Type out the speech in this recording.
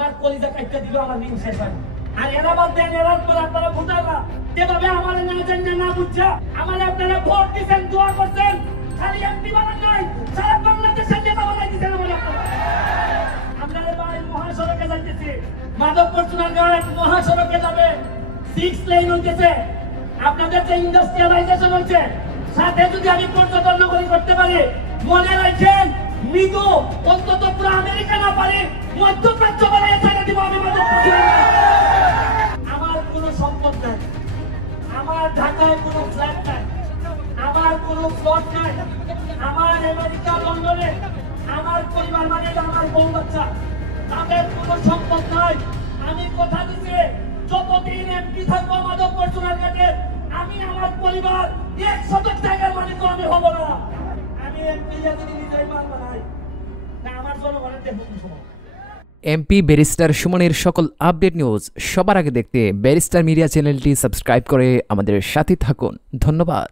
আমার কলিজা কাটতে দিল, আমার ঋণ শেষ হয়। আর এরা বলতেন এরার পর আপনারা ভোটাররা যেভাবে আমার না জানেন না বুঝছা আমার আপনারা ভোট দিচ্ছেন, দোয়া করছেন, খালি এমপি বানান নাই, সারা বাংলাদেশের নেতা বানাই দিচ্ছেন আমার আপনারা। আপনারা ভাই মহাসড়কে যাইতেছে, মাধবপুর সোনারগাঁও মহাসড়কে যাবে, 6 লেন হইতেছে, আপনাদের যে ইন্ডাস্ট্রিয়ালাইজেশন হচ্ছে, সাথে যদি আমি পর্যটন নগরী করতে পারি, মনে রাখেন মৃদু অন্তত পুরো আমেরিকা না পারে মধ্যপ্রাচ্য বানায় ছেড়ে দিব আমি মাধবপুর। আমার কোনো সম্পদ নাই, আমার ঢাকায় কোনো ফ্ল্যাট নাই, আমার কোনো প্লট নাই, আমার আমেরিকা লন্ডনে আমার পরিবার মানে আমার বউ বাচ্চা, তাদের কোনো সম্পদ নাই। আমি কথা দিচ্ছি যতদিন এমপি থাকবো মাধবপুর সোনারঘাটে, আমি আমার পরিবার 100 টাকার মালিক আমি হব না। আমি এমপি যদি নিজেই মাল বানাই না, আমার জনগণের দেখুন সময়। এমপি ব্যারিস্টার সুমনের সকল আপডেট নিউজ সবার আগে দেখতে ব্যারিস্টার মিডিয়া চ্যানেলটি সাবস্ক্রাইব করে আমাদের সাথে থাকুন। ধন্যবাদ।